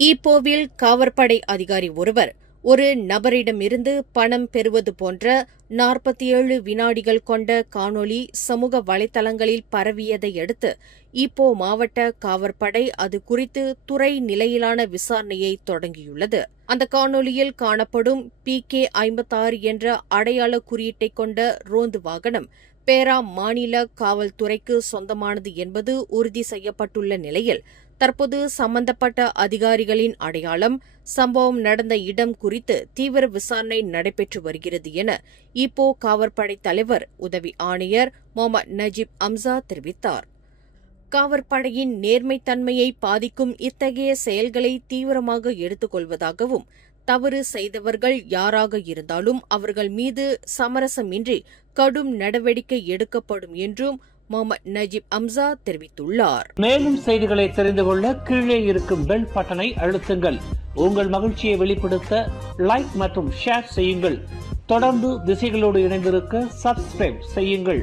ஈப்போவில் காவற்படை அதிகாரி ஒருவர் ஒரு நபரிடமிருந்து பணம் பெறுவது போன்ற 47 வினாடிகள் கொண்ட காணொளி சமூக வலைதளங்களில் பரவியதை அடுத்து ஈப்போ மாவட்ட காவற்படை அது குறித்து துறை நிலையிலான விசாரணையை தொடங்கியுள்ளது. அந்த காணொளியில் காணப்படும் PK56 என்ற அடையாள குறியீட்டை கொண்ட ரோந்து வாகனம் பேரா மாநில காவல்துறைக்கு சொந்தமானது என்பது உறுதி செய்யப்பட்டுள்ள நிலையில் தற்போது சம்பந்தப்பட்ட அதிகாரிகளின் அடையாளம், சம்பவம் நடந்த இடம் குறித்து தீவிர விசாரணை நடைபெற்று வருகிறது என ஈப்போ காவற்படை தலைவர் உதவி ஆணையர் முகமது நஜீப் அம்சா தெரிவித்தார். காவற்படையின் நேர்மைத்தன்மையை பாதிக்கும் இத்தகைய செயல்களை தீவிரமாக எடுத்துக்கொள்வதாகவும், தவறு செய்தவர்கள் யாராக இருந்தாலும் அவர்கள் மீது சமரசமின்றி கடும் நடவடிக்கை எடுக்கப்படும் என்றும் முகமது நஜீப் அம்சா தெரிவித்துள்ளார். மேலும் செய்திகளை தெரிந்து கொள்ள கீழே இருக்கும் பெல் பட்டனை அழுத்துங்கள். உங்கள் மகிழ்ச்சியை வெளிப்படுத்த லைக் மற்றும் ஷேர் செய்யுங்கள். தொடர்ந்து திசைகளோடு இணைந்திருக்க சப்ஸ்கிரைப் செய்யுங்கள்.